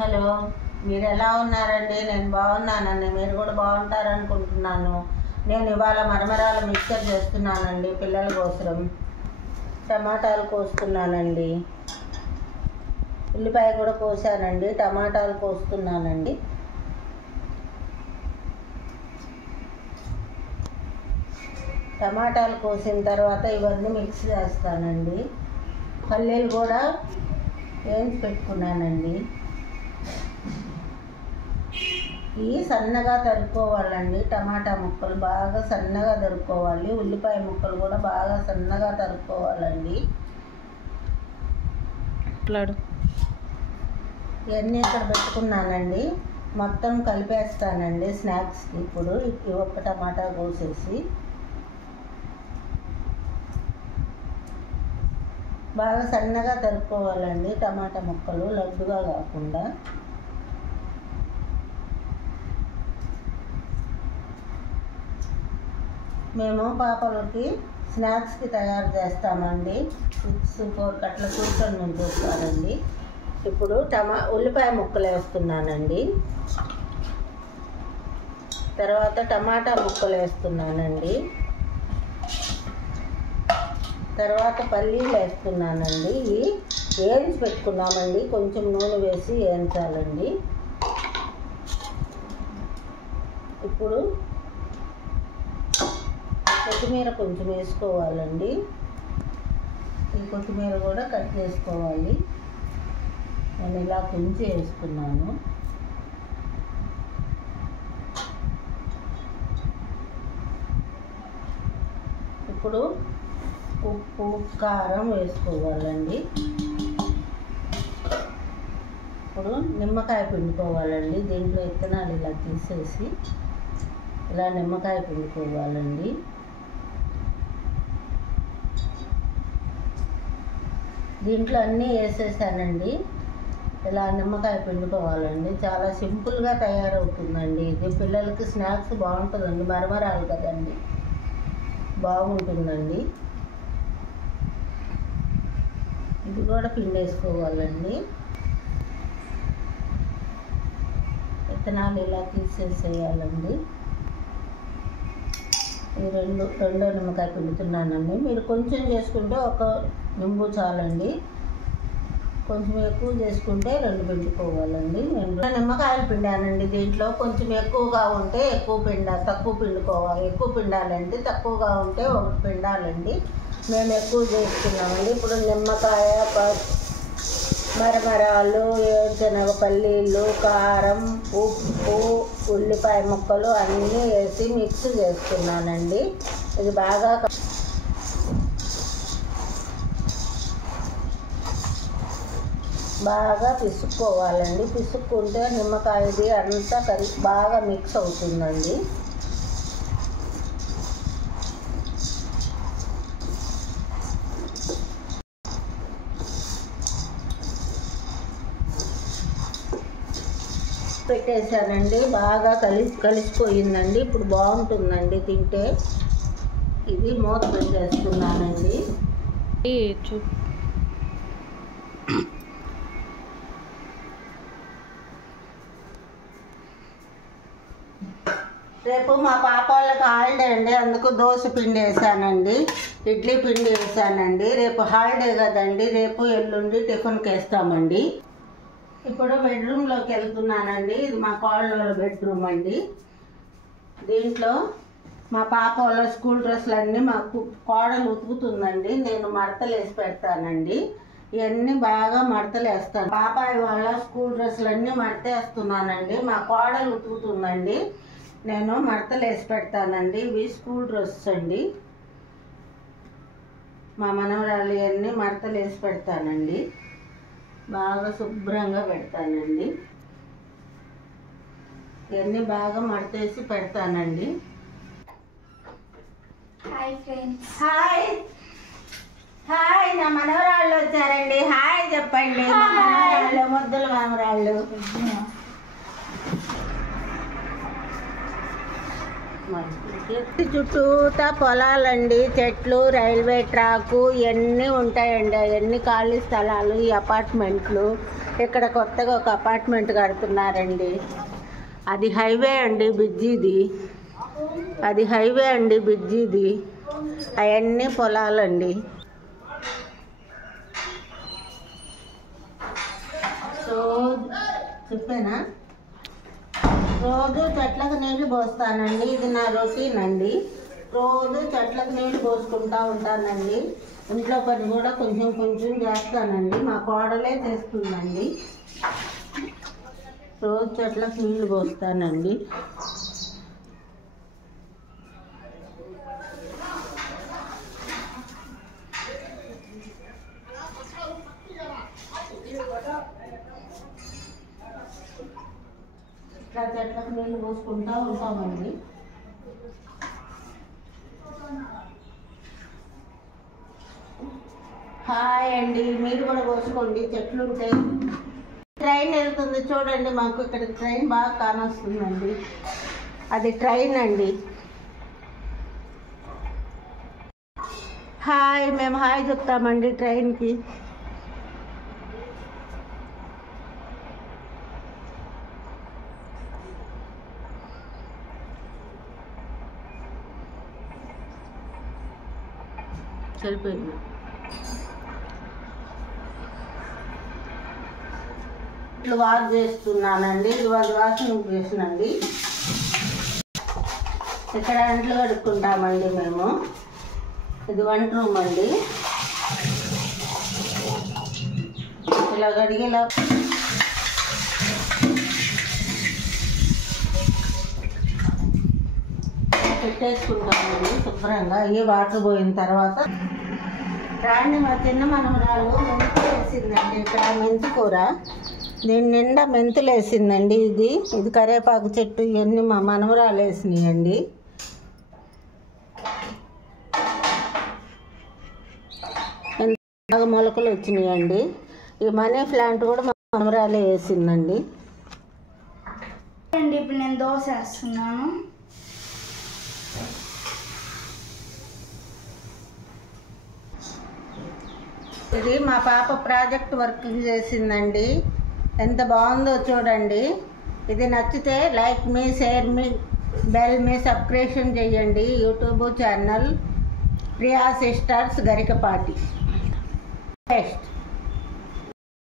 Hello, మీరు ఎలా ఉన్నారండి? నేను బాగున్నానండి. మీరు కూడా బాగుంటారనుకుంటున్నాను. నేను ఇవాళ మరమరాలు మిక్చర్ చేస్తున్నానండి. పిల్లల కోసం టమాటాలు కోస్తున్నానండి. ఉల్లిపాయ కూడా కోసానండి. టమాటాలు కోస్తున్నానండి. టమాటాలు కోసిన తర్వాత ఇవన్నీ మిక్స్ చేస్తానండి. పల్లీలు కూడా వేయించి పెట్టుకున్నానండి. ఇవి సన్నగా తరుక్కోవాలండి. టమాటా ముక్కలు బాగా సన్నగా తరుక్కోవాలి. ఉల్లిపాయ ముక్కలు కూడా బాగా సన్నగా తరుక్కోవాలండి. ఇవన్నీ ఇక్కడ పెట్టుకున్నానండి. మొత్తం కలిపేస్తానండి స్నాక్స్కి. ఇప్పుడు ఒక్క టమాటా కోసేసి బాగా సన్నగా తరుక్కోవాలండి. టమాటా ముక్కలు లడ్డుగా కాకుండా. మేము పాపలకి స్నాక్స్కి తయారు చేస్తామండి. 6-4 కట్ల కూర్చొని నుంచి వస్తారండి. ఇప్పుడు ఉల్లిపాయ ముక్కలు వేస్తున్నానండి. తర్వాత టమాటా ముక్కలు వేస్తున్నానండి. తర్వాత పల్లీలు వేస్తున్నానండి. వేయించి పెట్టుకున్నామండి. కొంచెం నూనె వేసి వేయించాలండి. ఇప్పుడు కొత్తిమీర కొంచెం వేసుకోవాలండి. ఈ కొత్తిమీర కూడా కట్ చేసుకోవాలి. నేను ఇలా తుంచి వేసుకున్నాను. ఇప్పుడు ఉప్పు కారం వేసుకోవాలండి. ఇప్పుడు నిమ్మకాయ పిండుకోవాలండి. దీంట్లో విత్తనాలు ఇలా తీసేసి ఇలా నిమ్మకాయ పిండుకోవాలండి. దీంట్లో అన్నీ వేసేసానండి. ఇలా నిమ్మకాయ పిండుకోవాలండి. చాలా సింపుల్గా తయారవుతుందండి. ఇది పిల్లలకి స్నాక్స్ బాగుంటుందండి. మరమరాలు కదండి, బాగుంటుందండి. ఇది కూడా పిండేసుకోవాలండి. విత్తనాలు ఇలా తీసేసేయాలండి. ఈ రెండో నిమ్మకాయ పిండుతున్నానండి. మీరు కొంచెం చేసుకుంటే ఒక నింబు చాలండి. కొంచెం ఎక్కువ చేసుకుంటే 2 పిండుకోవాలండి. నేను నిమ్మకాయలు పిండానండి. దీంట్లో కొంచెం ఎక్కువగా ఉంటే తక్కువ పిండుకోవాలి. ఎక్కువ పిండాలండి. తక్కువగా ఉంటే 1 పిండాలండి. మేము ఎక్కువ చేసుకున్నామండి. ఇప్పుడు నిమ్మకాయ, మరమరాలు, వేయించిన పల్లీలు, కారం, ఉప్పు, ఉల్లిపాయ ముక్కలు అన్నీ వేసి మిక్స్ చేసుకున్నానండి. ఇది బాగా పిసుక్కోవాలండి. పిసుక్కుంటే నిమ్మకాయది అంతా బాగా మిక్స్ అవుతుందండి. పెట్టేశానండి. బాగా కలిసిపోయిందండి. ఇప్పుడు బాగుంటుందండి తింటే. ఇది మూత పెట్టేస్తున్నానండి. రేపు మా పాప వాళ్ళకి హాలిడే అండి. అందుకు దోశ పిండి వేసానండి. ఇడ్లీ పిండి వేసానండి. రేపు హాలిడే కదండి. రేపు ఎల్లుండి టిఫిన్కి వేస్తామండి. ఇప్పుడు బెడ్రూమ్లోకి వెళ్తున్నానండి. ఇది మా కోడళ్ళ బెడ్రూమ్ అండి. దీంట్లో మా పాప వాళ్ళ స్కూల్ డ్రెస్సులన్నీ మా కోడలు ఉతుకుతుందండి. నేను మడతలు వేసి పెడతానండి. ఇవన్నీ బాగా మడతలు వేస్తాను. పాపాయి వాళ్ళ స్కూల్ డ్రెస్సులన్నీ మడతేస్తున్నానండి. మా కోడలు ఉతుకుతుందండి. నేను మడతలు వేసి పెడతానండి. ఇవి స్కూల్ డ్రెస్సెస్ అండి. మా మనవరాలు ఇవన్నీ మడతలు వేసి పెడతానండి. బాగా శుభ్రంగా పెడతానండి. ఇవన్నీ బాగా మడతేసి పెడతానండి. Hi friends. హాయ్ నా మనవరాళ్ళు వచ్చారండి. హాయ్ చెప్పండి. మనవరాళ్ళు, ముద్దుల మనవరాళ్ళు. చుట్టూతా పొలాలండి, చెట్లు, రైల్వే ట్రాకు ఇవన్నీ ఉంటాయండి. అవన్నీ ఖాళీ స్థలాలు. ఈ అపార్ట్మెంట్లు ఇక్కడ కొత్తగా ఒక అపార్ట్మెంట్ కడుతున్నారండి. అది హైవే అండి, బ్రిడ్జిది. అది హైవే అండి, బ్రిడ్జిది. అవన్నీ పొలాలండి. చెప్పానా, రోజు చెట్లకు నీళ్ళు పోస్తానండి. ఇది నా రొటీన్ అండి. రోజు చెట్లకు నీళ్ళు పోసుకుంటూ ఉంటానండి. ఇంట్లో పని కూడా కొంచెం కొంచెం చేస్తానండి. మా కోడలే చేస్తుందండి. రోజు చెట్లకు నీళ్ళు పోస్తానండి. ఇట్లా చెట్లకు నీళ్ళు పోసుకుంటూ ఉంటామండి. హాయ్ అండి, మీరు కూడా పోసుకోండి. చెట్లు ఉంటాయి. ట్రైన్ వెళ్తుంది చూడండి. మాకు ఇక్కడ ట్రైన్ బాగా కానొస్తుందండి. అది ట్రైన్ అండి. హాయ్, మేము హాయ్ చెప్తామండి ట్రైన్కి. సరిపోయింది. ఇట్లు వాష్ చేస్తున్నానండి. ఇది వాషింగ్ మిషన్ అండి. ఇక్కడ అంట్లు కడుక్కుంటామండి మేము. ఇది వంట రూమ్ అండి. ఇలా కడిగేలా పెట్టేసుకుంటామండి శుభ్రంగా. ఈ వాటర్ పోయిన తర్వాత రాండి. మా చిన్న మనమరాలు మెంతులు వేసిందండి. ఇక్కడ మెంతి కూర, దీని నిండా మెంతులు వేసిందండి. ఇది కరివేపాకు చెట్టు, ఇవన్నీ మా మనమరాలు వేసినాయండి. బాగా మొలకలు వచ్చినాయండి. ఈ మనీ ప్లాంట్ కూడా మా మనమరాలే వేసిందండి. ఇప్పుడు నేను దోశ వేస్తున్నాను. ఇది మా పాప ప్రాజెక్ట్ వర్క్ చేసిందండి. ఎంత బాగుందో చూడండి. ఇది నచ్చితే లైక్ మీ, షేర్ మీ, బెల్ మీ, సబ్స్క్రిప్షన్ చేయండి. YouTube channel Priya sisters Garikapati. Best.